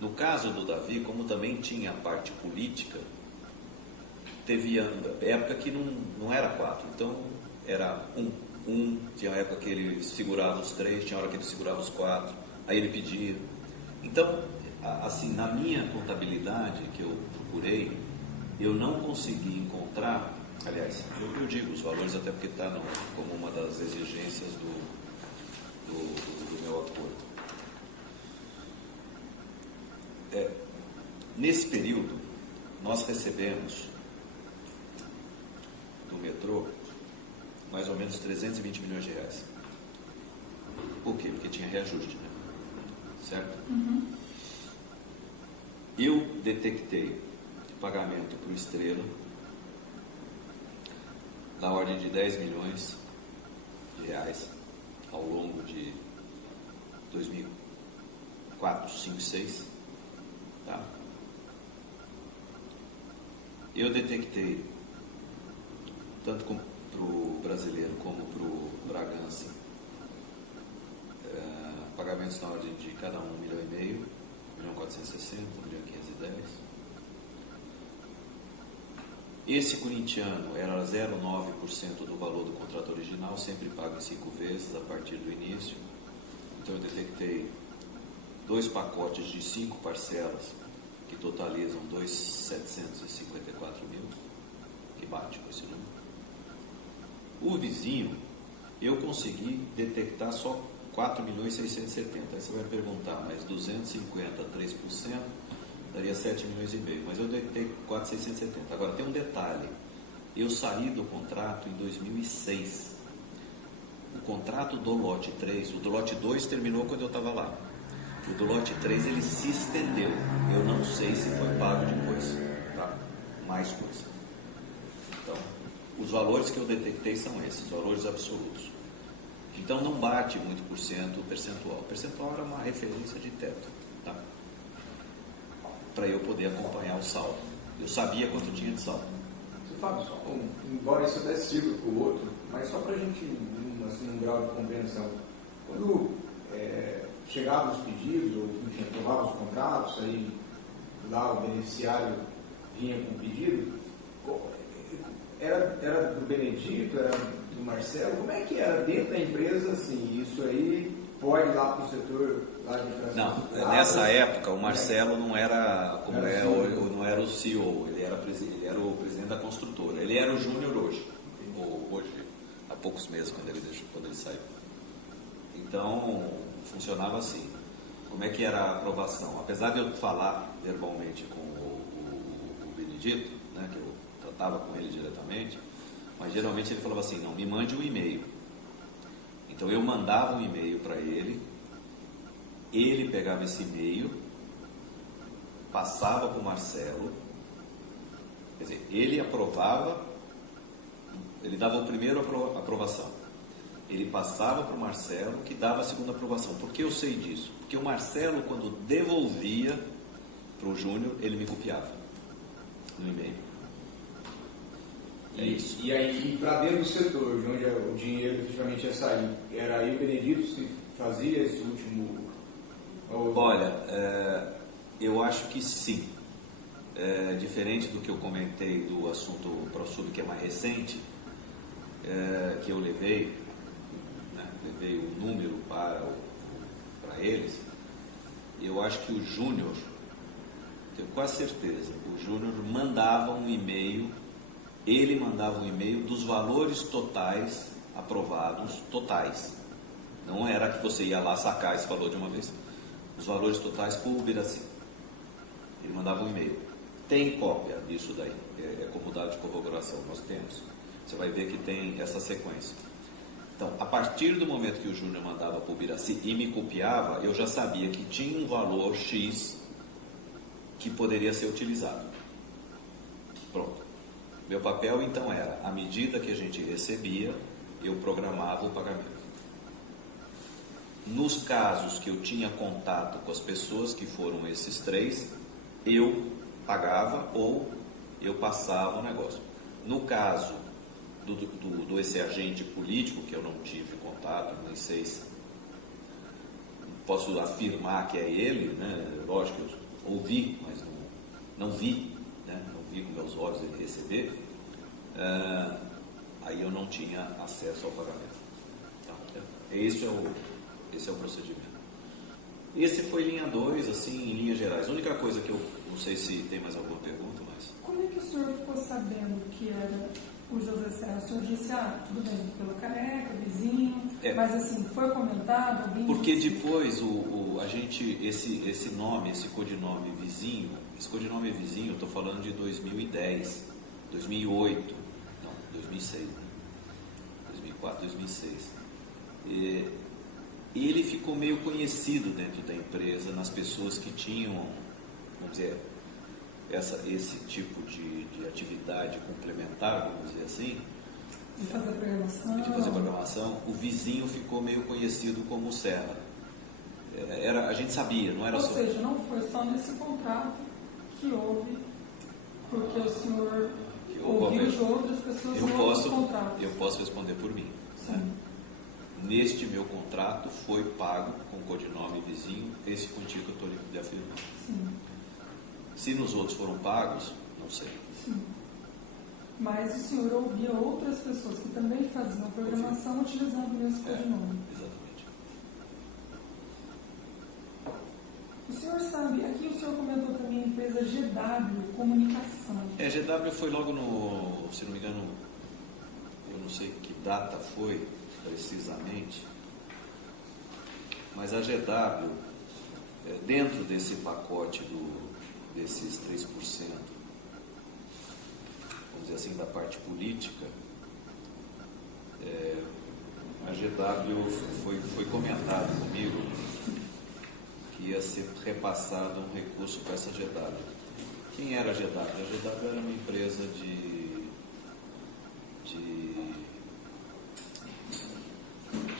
No caso do Davi, como também tinha a parte política, teve época que não era 4, então era 1. Tinha época que ele segurava os 3, tinha hora que ele segurava os 4, aí ele pedia. Então, assim, na minha contabilidade que eu procurei, eu não consegui encontrar, aliás, eu digo os valores até porque está como uma das exigências do meu acordo. Nesse período, nós recebemos do metrô mais ou menos 320 milhões de reais. Por quê? Porque tinha reajuste, né? Certo? Uhum. Eu detectei pagamento para o Estrela da ordem de 10 milhões de reais ao longo de 2004, 2005, 2006. Tá? Eu detectei, tanto para o brasileiro como para o Bragança, pagamentos na ordem de cada um 1,5 milhão, 1.460.000, 1.510.000. Esse corintiano era 0,9% do valor do contrato original, sempre pago em 5 vezes a partir do início. Então eu detectei 2 pacotes de 5 parcelas que totalizam 2.754.000, que bate com esse número. O vizinho, eu consegui detectar só 4.670.000. Aí você vai perguntar, mas 250 a 3% daria 7,5 milhões, mas eu detectei 4.670. Agora tem um detalhe, eu saí do contrato em 2006. O contrato do lote 3, o do lote 2 terminou quando eu estava lá. O do lote 3 ele se estendeu. Eu não sei se foi pago depois, tá? Mais coisa. Então, os valores que eu detectei são esses, valores absolutos. Então não bate muito por cento o percentual. O percentual era uma referência de teto, tá? Para eu poder acompanhar o saldo. Eu sabia quanto tinha de saldo. Fábio, embora isso até sirva para o outro, mas só para a gente assim, um grau de compreensão. Quando chegavam os pedidos, ou enfim, aprovavam os contratos, aí lá o beneficiário vinha com o pedido, era do Benedito, era do Marcelo, como é que era dentro da empresa, assim, isso aí pode ir lá para o setor lá de Não, nessa época o Marcelo não era como é hoje, não era o CEO, ele era o presidente da construtora, ele era o júnior hoje, há poucos meses quando ele saiu. Então funcionava assim. Como é que era a aprovação? Apesar de eu falar verbalmente com o Benedito, né, que eu tratava com ele diretamente, mas geralmente ele falava assim, não, me mande um e-mail. Então eu mandava um e-mail para ele pegava esse e-mail, passava para o Marcelo, quer dizer, ele aprovava, ele dava o primeiro aprovação. Ele passava para o Marcelo, que dava a segunda aprovação. Por que eu sei disso? Porque o Marcelo, quando devolvia para o Júnior, ele me copiava no e-mail. É isso. E aí, para dentro do setor, de onde o dinheiro efetivamente ia sair, era aí o Benedito que fazia esse último... Olha, eu acho que sim. Diferente do que eu comentei do assunto ProSub, que é mais recente, que eu levei o número para eles, eu acho que o Júnior, tenho quase certeza, o Júnior mandava um e-mail, ele mandava um e-mail dos valores totais aprovados, totais. Não era que você ia lá sacar esse valor de uma vez. Os valores totais por Ubiraci. Ele mandava um e-mail. Tem cópia disso daí, como dado de corroboração, nós temos. Você vai ver que tem essa sequência. Então, a partir do momento que o Júnior mandava para o Ubiraci e me copiava, eu já sabia que tinha um valor X que poderia ser utilizado. Pronto. Meu papel, então, era, à medida que a gente recebia, eu programava o pagamento. Nos casos que eu tinha contato com as pessoas, que foram esses 3, eu pagava ou eu passava o negócio. No caso esse agente político, que eu não tive contato, nem sei se posso afirmar que é ele, né? Lógico que eu ouvi, mas não vi, né? Não vi com meus olhos ele receber, aí eu não tinha acesso ao pagamento. Então, esse é o procedimento. Esse foi linha 2, assim, em linhas gerais. A única coisa que eu não sei se tem mais alguma pergunta, mas... Como é que o senhor ficou sabendo que era o José Serra? O senhor disse, tudo bem, pelo Careca, vizinho, mas assim, foi comentado? Alguém porque disse... depois a gente, esse nome, esse codinome vizinho, esse codinome vizinho, eu estou falando de 2010, 2008, não, 2006, né? 2004, 2006. E ele ficou meio conhecido dentro da empresa, nas pessoas que tinham, vamos dizer, esse tipo de atividade complementar, vamos dizer assim, De fazer programação. De fazer programação, o vizinho ficou meio conhecido como Serra. A gente sabia, não era Ou só... seja, não foi só nesse contrato que houve, porque o senhor ouviu de outras pessoas em outros contratos. Eu posso responder por mim. Né? Neste meu contrato foi pago com codinome vizinho esse contigo que eu estou lhe afirmando. Sim. Se nos outros foram pagos, não sei. Sim. Mas o senhor ouvia outras pessoas que também faziam programação utilizando o mesmo codinome. Exatamente. O senhor sabe, aqui o senhor comentou também a empresa GW Comunicação. GW foi logo no, se não me engano, eu não sei que data foi precisamente, mas a GW, dentro desse pacote desses 3%, vamos dizer assim, da parte política, a GW foi comentado comigo que ia ser repassado um recurso para essa GW. Quem era a GW? A GW era uma empresa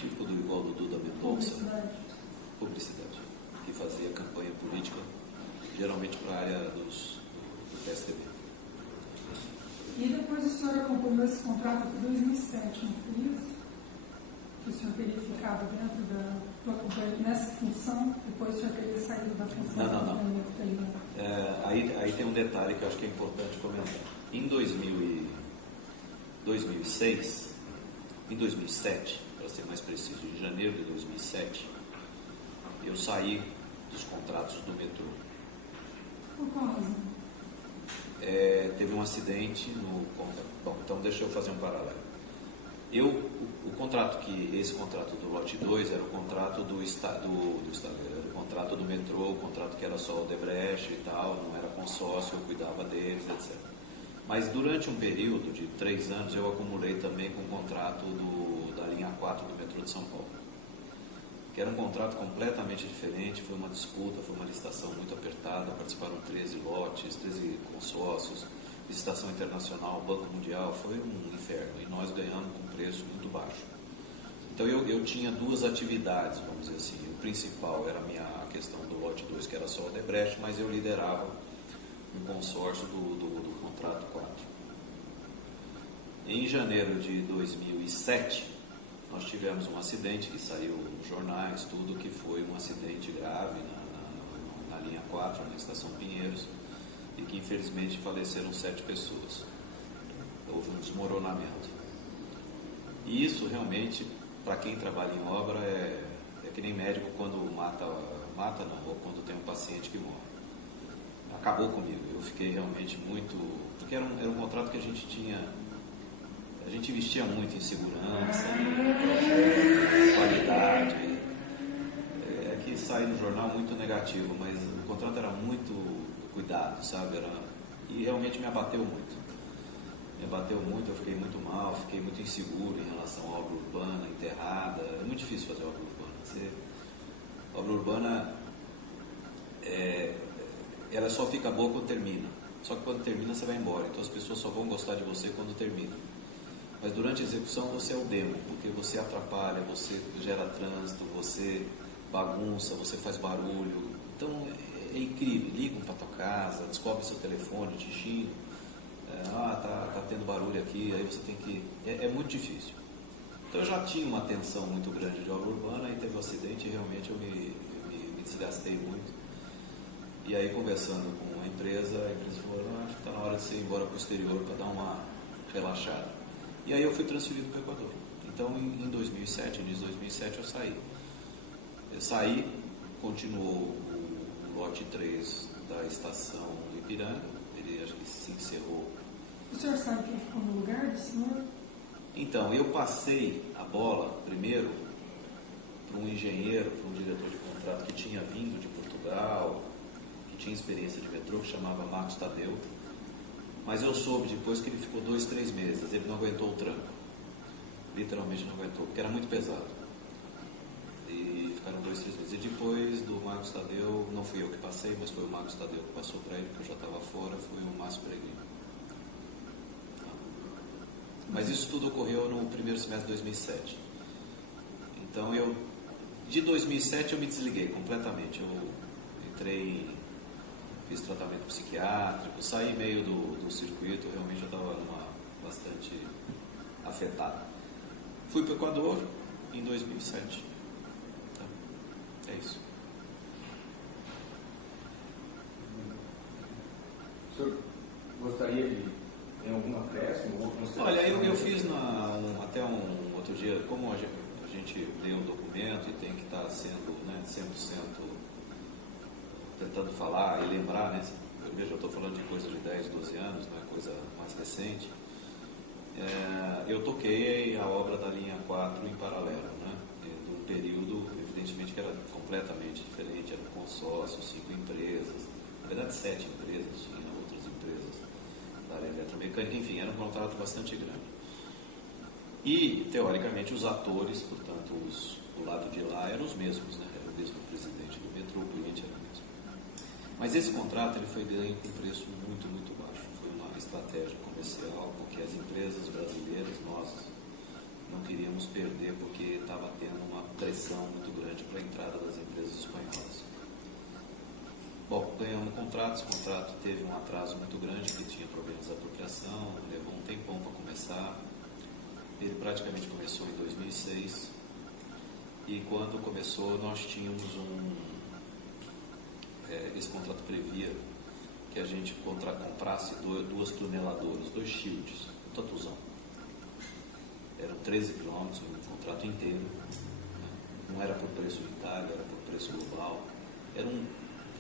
tipo do igual do Duda Mendonça, publicidade, que fazia campanha política, geralmente para a área do PSDB. E depois o senhor acompanhou esse contrato até 2007, não foi isso? Que o senhor teria ficado dentro nessa função, depois o senhor teria saído da função? Não. Aí tem um detalhe que eu acho que é importante comentar. Em 2007, para ser mais preciso, em janeiro de 2007, eu saí dos contratos do metrô. Por qual razão? Teve um acidente no contrato. Bom, então deixa eu fazer um paralelo. Esse contrato do lote 2 era o contrato do contrato do metrô, o contrato que era só o Odebrecht e tal, não era consórcio, eu cuidava deles, etc. Mas durante um período de 3 anos eu acumulei também com o contrato da linha 4 do metrô de São Paulo, que era um contrato completamente diferente, foi uma disputa, foi uma licitação muito apertada, participaram 13 lotes, 13 consórcios, licitação internacional, Banco Mundial, foi um inferno, e nós ganhamos com preço muito baixo. Então eu tinha 2 atividades, vamos dizer assim. O principal era a questão do lote 2, que era só o Odebrecht, mas eu liderava um consórcio do contrato 4. Em janeiro de 2007, nós tivemos um acidente que saiu nos jornais, tudo, que foi um acidente grave na linha 4, na estação Pinheiros, e que infelizmente faleceram 7 pessoas. Houve um desmoronamento. E isso realmente, para quem trabalha em obra, é que nem médico quando mata não, ou quando tem um paciente que morre. Acabou comigo, eu fiquei realmente muito... Porque era um contrato que a gente investia muito em segurança, em qualidade. É que sai no jornal muito negativo, mas o contrato era muito cuidado, sabe? E realmente me abateu muito. Eu fiquei muito mal, fiquei muito inseguro em relação à obra urbana, enterrada. É muito difícil fazer obra urbana. Obra urbana, ela só fica boa quando termina. Só que quando termina você vai embora, então as pessoas só vão gostar de você quando termina. Mas durante a execução você é o demo, porque você atrapalha, você gera trânsito, você bagunça, você faz barulho. Então é incrível, ligam para tua casa, descobre seu telefone, te xingam. Tá tendo barulho aqui, aí você tem que... É muito difícil. Então eu já tinha uma tensão muito grande de obra urbana, aí teve um acidente e realmente eu me desgastei muito. E aí conversando com a empresa falou, acho que está na hora de você ir embora para o exterior para dar uma relaxada. E aí eu fui transferido para o Equador. Então em 2007, início de 2007 eu saí. Continuou o lote 3 da estação do Ipiranga, ele acho que se encerrou. O senhor sabe quem ficou no lugar do senhor? Então, eu passei a bola primeiro para um engenheiro, para um diretor de contrato que tinha vindo de Portugal, que tinha experiência de metrô, que chamava Marcos Tadeu. Mas eu soube depois que ele ficou 2, 3 meses, ele não aguentou o tranco. Literalmente não aguentou, porque era muito pesado. E ficaram 2, 3 meses. E depois do Marcos Tadeu, não fui eu que passei, mas foi o Marcos Tadeu que passou para ele, porque eu já estava fora, foi o Márcio Peregrino. Mas isso tudo ocorreu no primeiro semestre de 2007. Então, de 2007 eu me desliguei completamente. Eu fiz tratamento psiquiátrico, saí meio do circuito, realmente eu estava bastante afetado. Fui para o Equador em 2007. Então, é isso. O senhor gostaria de ter algum acréscimo ou consideração? Olha, eu fiz até um outro dia, como a gente lê o documento e tem que estar sendo, né, 100% tentando falar e lembrar, né? Eu estou falando de coisa de 10, 12 anos, não é coisa mais recente. Eu toquei a obra da linha 4 em paralelo, né? De um período, evidentemente, que era completamente diferente, era um consórcio, 5 empresas, na verdade 7 empresas, tinha outras empresas da área eletromecânica, enfim, era um contrato bastante grande. E, teoricamente, os atores, portanto, do lado de lá eram os mesmos, né? Era o mesmo presidente do metrô, o cliente era o mesmo. Mas esse contrato ele foi ganho com um preço muito, muito baixo. Foi uma estratégia comercial, porque as empresas brasileiras, nós, não queríamos perder, porque estava tendo uma pressão muito grande para a entrada das empresas espanholas. Bom, ganhamos o contrato, esse contrato teve um atraso muito grande, que tinha problemas de apropriação, levou um tempão para começar. Ele praticamente começou em 2006, e quando começou nós tínhamos esse contrato previa que a gente comprasse 2 tuneladoras, 2 shields, um tatuzão. Eram 13 quilômetros, um contrato inteiro, né? Não era por preço unitário, era por preço global. Era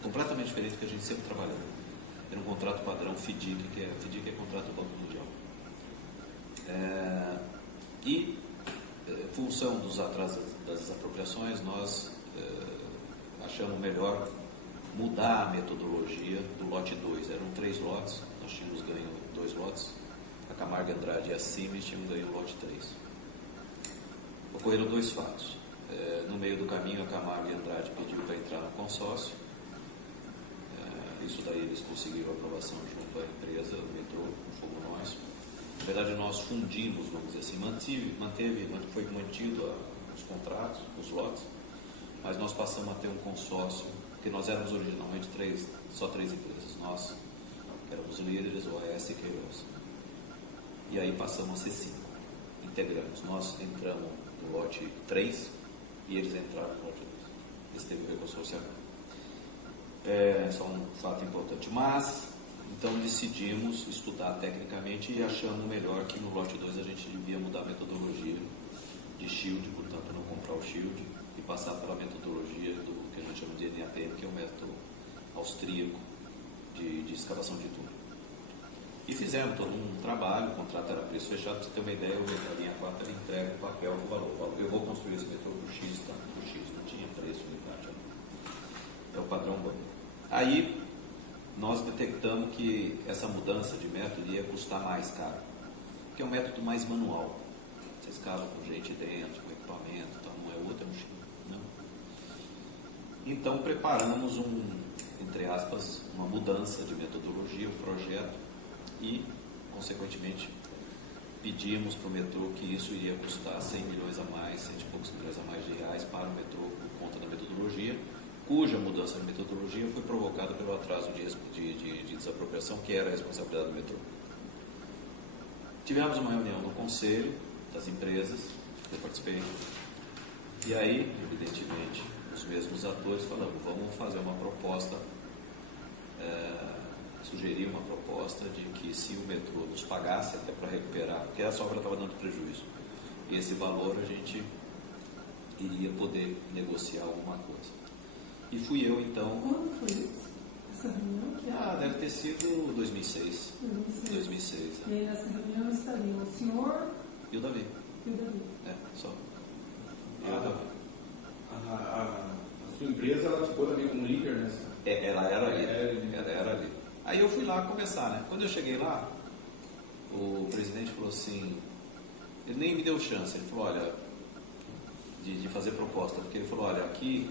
completamente diferente do que a gente sempre trabalhou. Era um contrato padrão FDIC, FDIC é contrato do Banco Mundial. Função dos atrasos das apropriações, nós achamos melhor mudar a metodologia do lote 2. Eram 3 lotes, nós tínhamos ganho 2 lotes, a Camargo Andrade e a Siemens tinham ganho o lote 3. Ocorreram 2 fatos. No meio do caminho, a Camargo Andrade pediu para entrar no consórcio. Isso daí eles conseguiram a aprovação junto à empresa, o metrô, fomos nós. Na verdade, nós fundimos, vamos dizer assim, foi mantido os contratos, os lotes, mas nós passamos a ter um consórcio, porque nós éramos originalmente só 3 empresas. Nós éramos líderes, OAS e Queiroz. E aí passamos a ser 5, integramos. Nós entramos no lote 3 e eles entraram no lote 2. Esse teve o reconsorciamento. Só um fato importante. Mas, então decidimos estudar tecnicamente e achamos melhor que no lote 2 a gente devia mudar a metodologia de shield, portanto não comprar o shield e passar pela metodologia do que a gente chama de NAPM, que é o método austríaco de escavação de túnel. E fizemos todo um trabalho, o contrato era preço fechado, para você ter uma ideia, a linha 4 ele entrega o papel, o valor. Eu vou construir esse metrô por X, tá? Por X, não tinha preço unidade. É o padrão banco. Aí, nós detectamos que essa mudança de método ia custar mais caro, que é um método mais manual. Você escava com gente dentro, com equipamento, então não é outro, é um X. Não. Então, preparamos entre aspas, uma mudança de metodologia, um projeto, e, consequentemente, pedimos para o metrô que isso iria custar 100 milhões a mais, 100 e poucos milhões a mais de reais para o metrô por conta da metodologia, cuja mudança de metodologia foi provocada pelo atraso de desapropriação, que era a responsabilidade do metrô. Tivemos uma reunião no conselho das empresas, eu participei, e aí, evidentemente, os mesmos atores falaram, vamos fazer uma proposta, sugerir uma proposta de que se o metrô nos pagasse até para recuperar, porque essa obra estava dando prejuízo, e esse valor a gente iria poder negociar alguma coisa. E fui eu, então... Quando foi isso? Essa reunião? Deve ter sido 2006. 2006. E aí nessa reunião estariam o senhor E o Davi. Só. Eu e o Davi. A sua empresa, ela ficou também como líder nessa? Ela era ali. Aí eu fui lá conversar, né? Quando eu cheguei lá, o presidente falou assim, ele nem me deu chance, ele falou, olha, de fazer proposta, porque ele falou, olha, aqui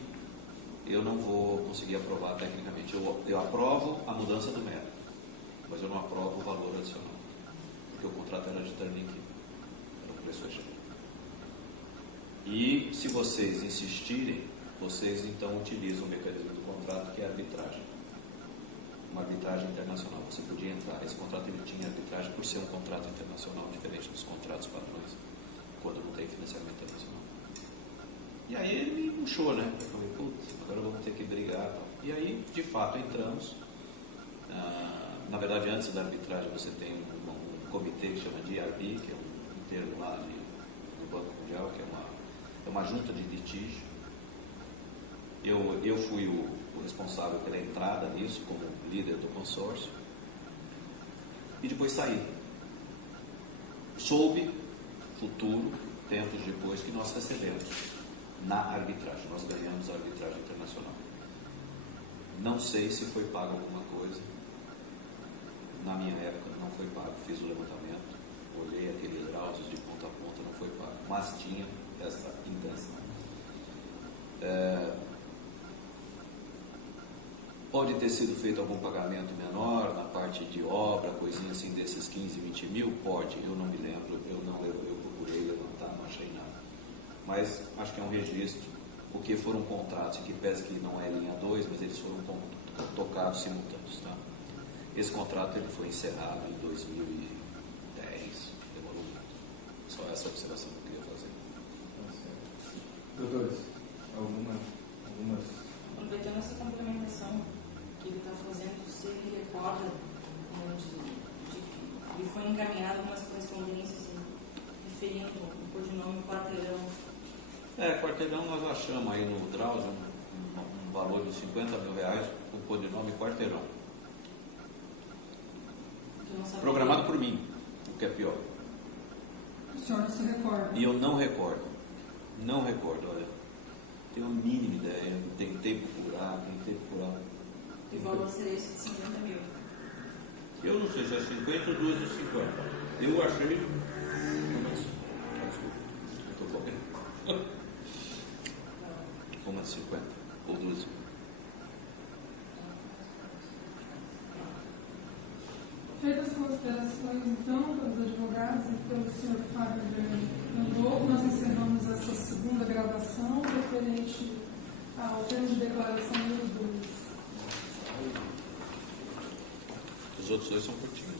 eu não vou conseguir aprovar tecnicamente, eu aprovo a mudança do método, mas eu não aprovo o valor adicional, porque o contrato era de turnkey. preço é cheio. E se vocês insistirem, vocês então utilizam o mecanismo do contrato, que é a arbitragem. Uma arbitragem internacional. Você podia entrar, esse contrato ele tinha arbitragem por ser um contrato internacional, diferente dos contratos padrões, quando não tem financiamento internacional. E aí ele me puxou, né? Eu falei, putz, agora vamos ter que brigar. E aí, de fato, entramos. Na verdade, antes da arbitragem, você tem um comitê que chama de IRB, que é um termo lá do Banco Mundial, que é uma junta de litígio. Eu fui o responsável pela entrada nisso, como líder do consórcio, e depois saí. Soube, futuro, tempos depois, que nós recebemos na arbitragem, nós ganhamos a arbitragem internacional. Não sei se foi pago alguma coisa. Na minha época não foi pago, fiz o levantamento, olhei aqueles áudios de ponta a ponta, não foi pago, mas tinha essa intenção. Pode ter sido feito algum pagamento menor na parte de obra, coisinha assim desses 15, 20 mil? Pode, eu não me lembro, eu procurei levantar, não achei nada. Mas acho que é um registro, porque foram contratos, que pese que não é linha 2, mas eles foram tocados simultâneos. Tá? Esse contrato ele foi encerrado em 2010, demorou muito. Só essa observação que eu queria fazer. Doutores, algumas... Aproveitando essa complementação que ele está fazendo, você recorda de que ele foi encaminhado umas correspondências referindo o codinome Quarteirão. Quarteirão nós achamos aí no Drauzio um valor de 50 mil reais com o codinome Quarteirão. Programado por mim, o que é pior. O senhor não se recorda? E eu não recordo, olha. Tenho a mínima ideia, tentei procurar. E o valor seria esse de 50 mil? Eu não sei se é 50 ou 2 de 50. Eu achei. Uma de 50 ou 12. Feitas as considerações, então, pelos advogados e pelo senhor Fábio Grandolfo, nós encerramos essa segunda gravação referente ao termo de declaração dos dois. Os outros dois são curtinhos.